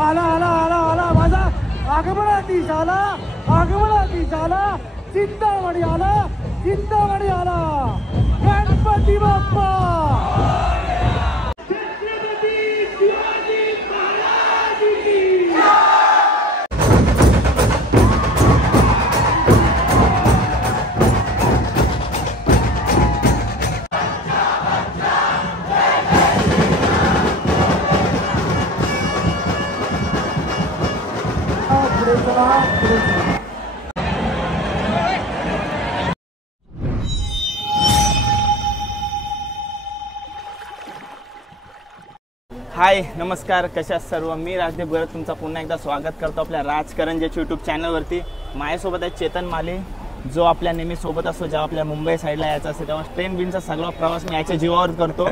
आला आला आला आला माझा आगमनाधीश आला, आगमनाधीश आला, चिंतामणी आला, चिंतामणी आला, गणपती बाप्पा. छत्रपती शिवाजी महाराज की हाय नमस्कार, कशा सर्व. मी राजदीप गरत तुमचा पुन्हा एकदा स्वागत करतो आपल्या राजकरंजेच्या यूट्यूब चॅनलवरती. माझ्यासोबत आहे चेतन माले, जो आपल्या नेहमी सोबत असतो. जेव्हा आपल्या मुंबई साईडला यायचं असते तेव्हा ट्रेन बिनचा सगळा प्रवास मी याच्या जीवावर करतो.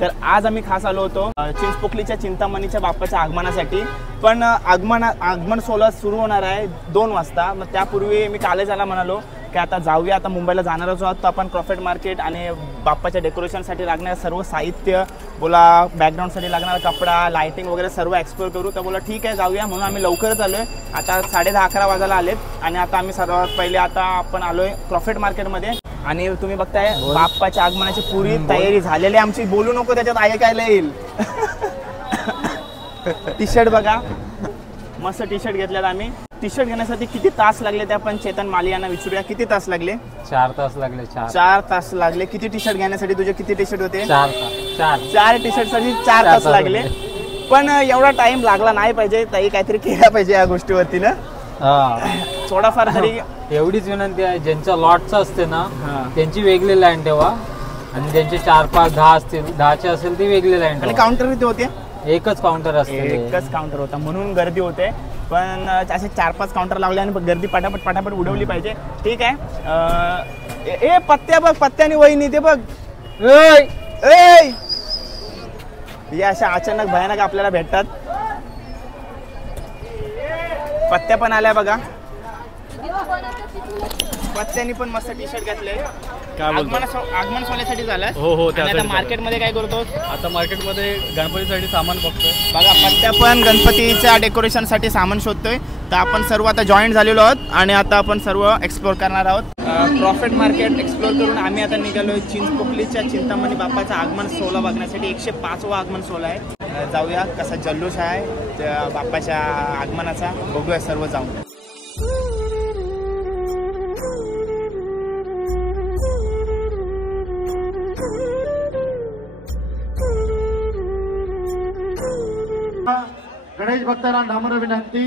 तर आज आम्ही खास आलो होतो चिंचपोकलीच्या चिंतामणीच्या बाप्पाच्या आगमनासाठी. पण आगमन सोहळा सुरू होणार आहे 2 वाजता. मग त्यापूर्वी मी कालच याला म्हणालो की आता जाऊया, आता मुंबईला जाणारच आहोत तर आपण प्रॉफिट मार्केट आणि बाप्पाच्या डेकोरेशनसाठी लागणारं सर्व साहित्य बोला, बॅकग्राऊंडसाठी लागणारा कपडा, लाइटिंग वगैरे सर्व एक्सप्लोर करू. तर बोला ठीक आहे जाऊया, म्हणून आम्ही लवकरच आलो आहे. आता 10:30-11 वाजायला आलेत आणि आता आम्ही सर्वात पहिले आता आपण आलो आहे प्रॉफिट मार्केटमध्ये. आणि तुम्ही बघताय बाप्पाच्या आगमनाची पुरी तयारी झालेली आमची. बोलू नको त्याच्यात ऐकायला येईल. टी शर्ट बघा, मस्त टी शर्ट घेतल्यात आम्ही. टी शर्ट घेण्यासाठी किती तास लागले ते आपण चेतन माली यांना विचारूया. किती तास लागले? 4 तास लागले. 4 तास लागले. किती टी शर्ट घेण्यासाठी? तुझे किती टी शर्ट होते? 4 टी शर्ट साठी 4 तास लागले. पण एवढा टाइम लागला नाही पाहिजे, ताई काहीतरी केला पाहिजे या गोष्टीवरती ना. थोडाफार तरी एवढीच विनंती आहे, ज्यांच्या लॉटचं असते ना त्यांची वेगळी लाईन ठेवा आणि ज्यांचे 4, 5, 10 असतील, 10चे असेल ती वेगळी लाईन ठेवा. आणि काउंटर किती होते? एकच काउंटर असते. एकच काउंटर होता म्हणून गर्दी होते. पण असे 4-5 काउंटर लावले आणि गर्दी पटापट उडवली पाहिजे. ठीक आहे. ए पत्त्या बघ, पत्त्याने वहिनी ते बघ. हे अशा अचानक भयानक आपल्याला भेटतात. पत्त्या पण आल्या बघा. पत्त्यानी पण मस्त टी शर्ट घातले. आगमन सोहळ्यासाठी झालं. हो. आता मार्केटमध्ये काय करतो? आता मार्केटमध्ये गणपतीसाठी सामान बघतोय बघा. पत्त्या पण गणपतीच्या डेकोरेशनसाठी सामान शोधतोय. तर आपण सर्व आता जॉईन झालेलो आहोत आणि आता आपण सर्व एक्सप्लोर करणार आहोत. प्रॉफिट मार्केट एक्सप्लोर करून आम्ही आता निघालोय चिंचपोकलीच्या चिंतामणी बाप्पाचा आगमन सोहळा बघण्यासाठी. 105वा आगमन सोहळा आहे. जाऊया, कसा जल्लोष आहे त्या बाप्पाच्या आगमनाचा बघूया सर्व जाऊन. गणेश भक्तांना नम्र विनंती,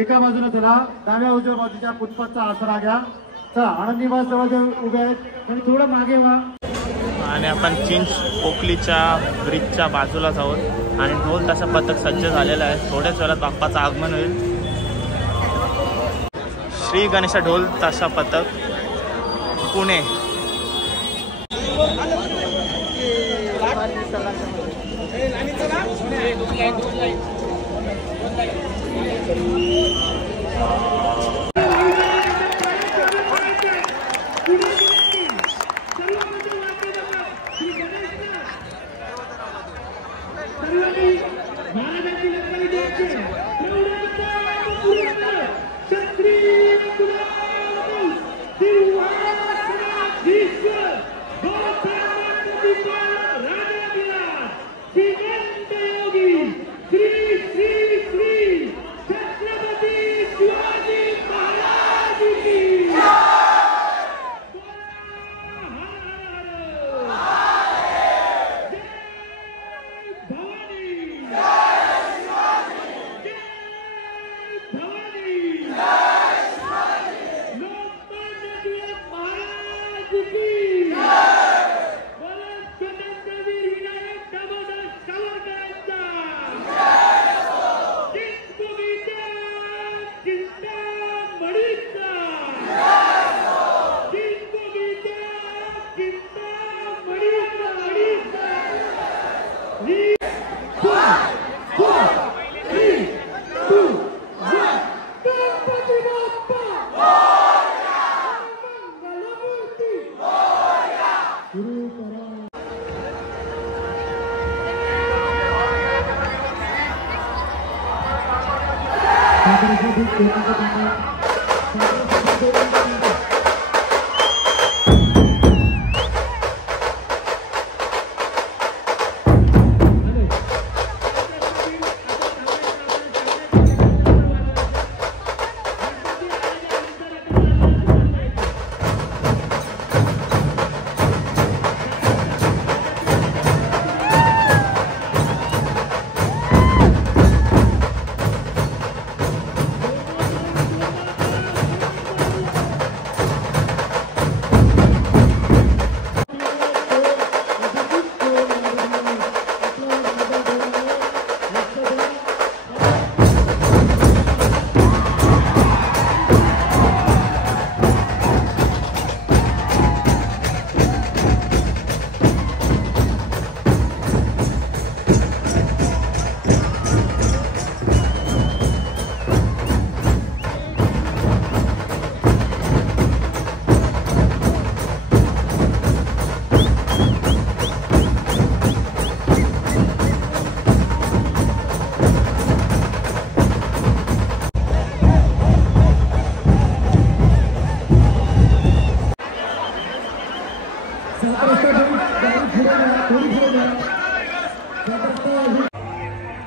एका बाजूला चला, डाव्या उजव्या बाजूच्या पुष्पाचा आसरा घ्या. चला, आनंदी जवळ उभे आहेत आणि थोडं मागे व्हा. आणि आपण चिंचपोकलीच्या ब्रिजच्या बाजूलाच आहोत आणि ढोल तसा पथक सज्ज झालेला आहे. थोड्याच वेळात बाप्पाचं आगमन होईल. श्री गणेश ढोल ताशा पथक पुणे. श्री श्री श्री छत्रपती शिवाजी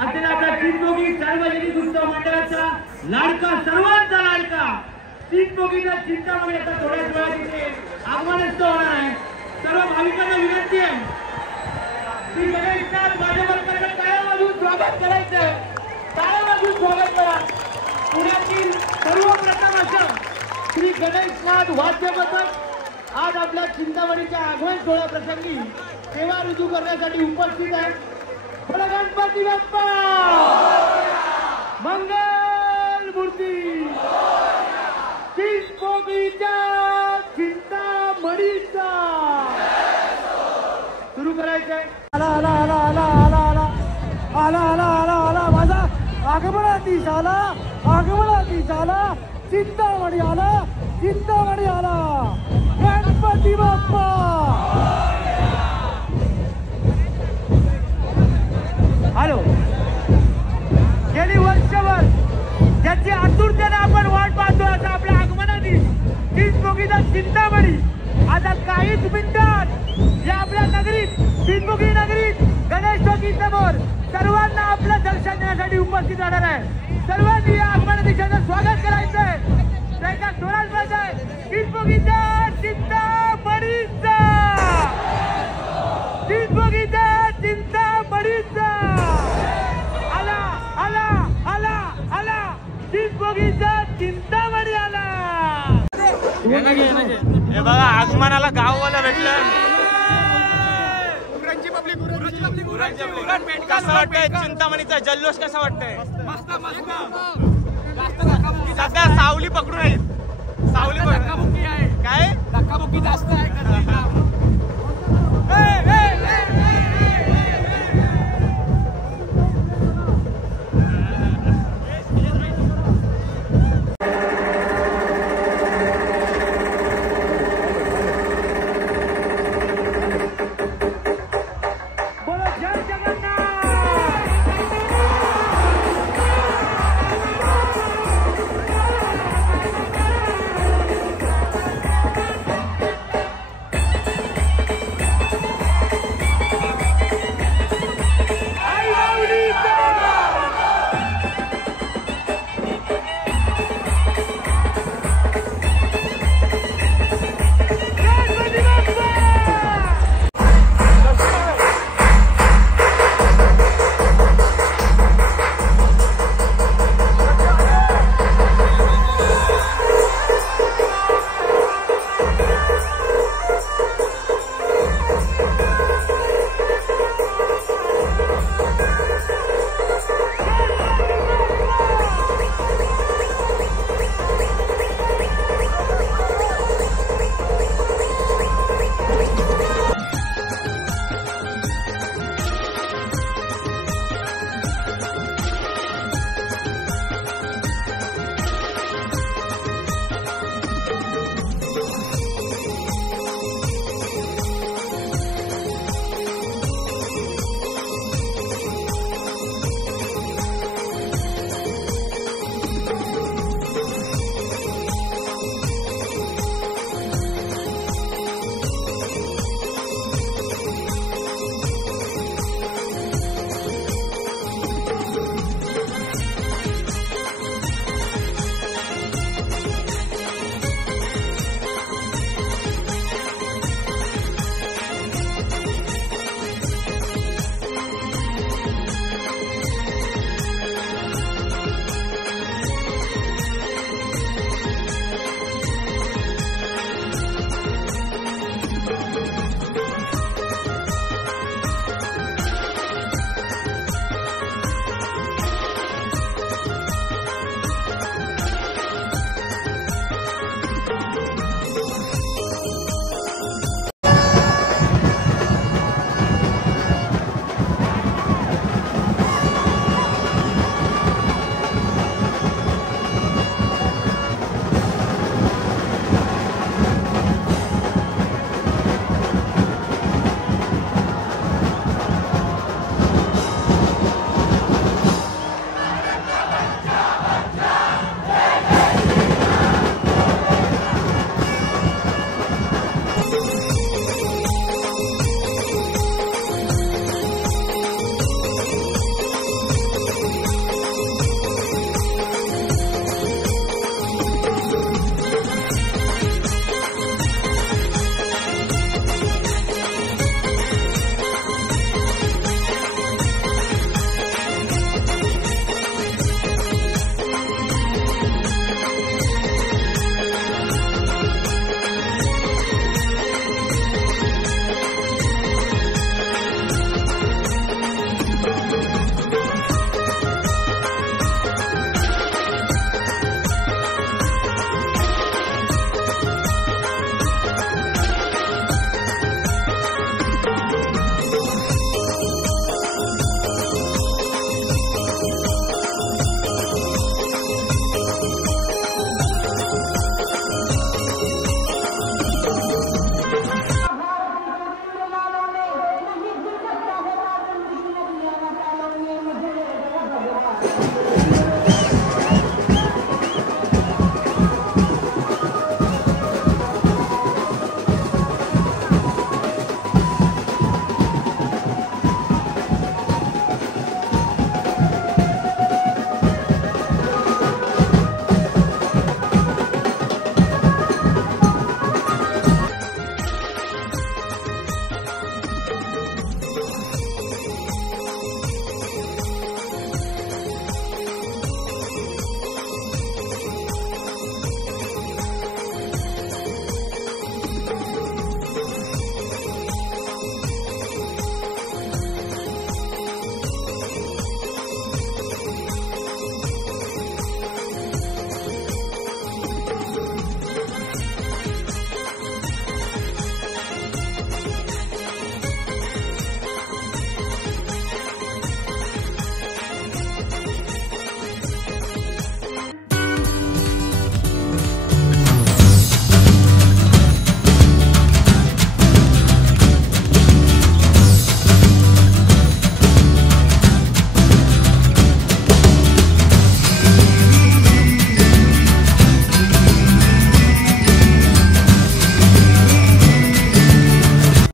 असेल आपला चिंचपोगी सार्वजनिक उत्सव मंडळाचा लाडका सर्वांचा लाडका चिंचपोगीचा चिंतामणी आता थोड्याच वेळात इथे आगमनस्थ होणार आहे. सर्व भाविकांना विनंती आहे श्री गणेशनाथ माझ्याबरोबर टाळ्या वाजवून स्वागत करायचंय. टाळ्या वाजवून स्वागत करा. पुण्यातील सर्वप्रथम असं श्री गणेशनाथ वाद्य पथक आज आपल्या चिंतामणीच्या आगमन सोहळ्या प्रसंगी सेवा रुजू करण्यासाठी उपस्थित आहे. बोला गणपती बाप्पा मंगल मूर्ती चिंचपोगीच्या चिंतामणीचा सुरू करायचंय. आला आला आला आला आला आला आला आला आला आला माझा आगमनातीश आला आगमनातीश आला चिंतामणी आला चिंतामणी आला गणपती बाप्पा. हॅलो गेली वर्षभर ज्याची आतुरतेने आपण वाट पाहतो आता आपल्या आगमनाने चिंचपोगीचा चिंतामणी आता काहीच मिनिटात या आपल्या नगरीत चिंचपोगी नगरीत गणेश चौकी समोर सर्वांना आपलं दर्शन देण्यासाठी उपस्थित राहणार आहे. सर्वांनी या आगमनाचं स्वागत करायचंय. एका जोरात पाहिजे चिंचपोगीच्या चिंतामणीचा चिंचपोगीच्या चिंतामणीचा आला आला आला आला चिंचपोगीचा चिंतामणी आला. हे बघा आगमनाला गाववाला भेटलं. कसं वाटतंय चिंतामणीचा जल्लोष कसा वाटतंय? सध्या सावली पकडून आहे. सावली धक्काबुक्की आहे काय धक्काबुक्की जास्त आहे.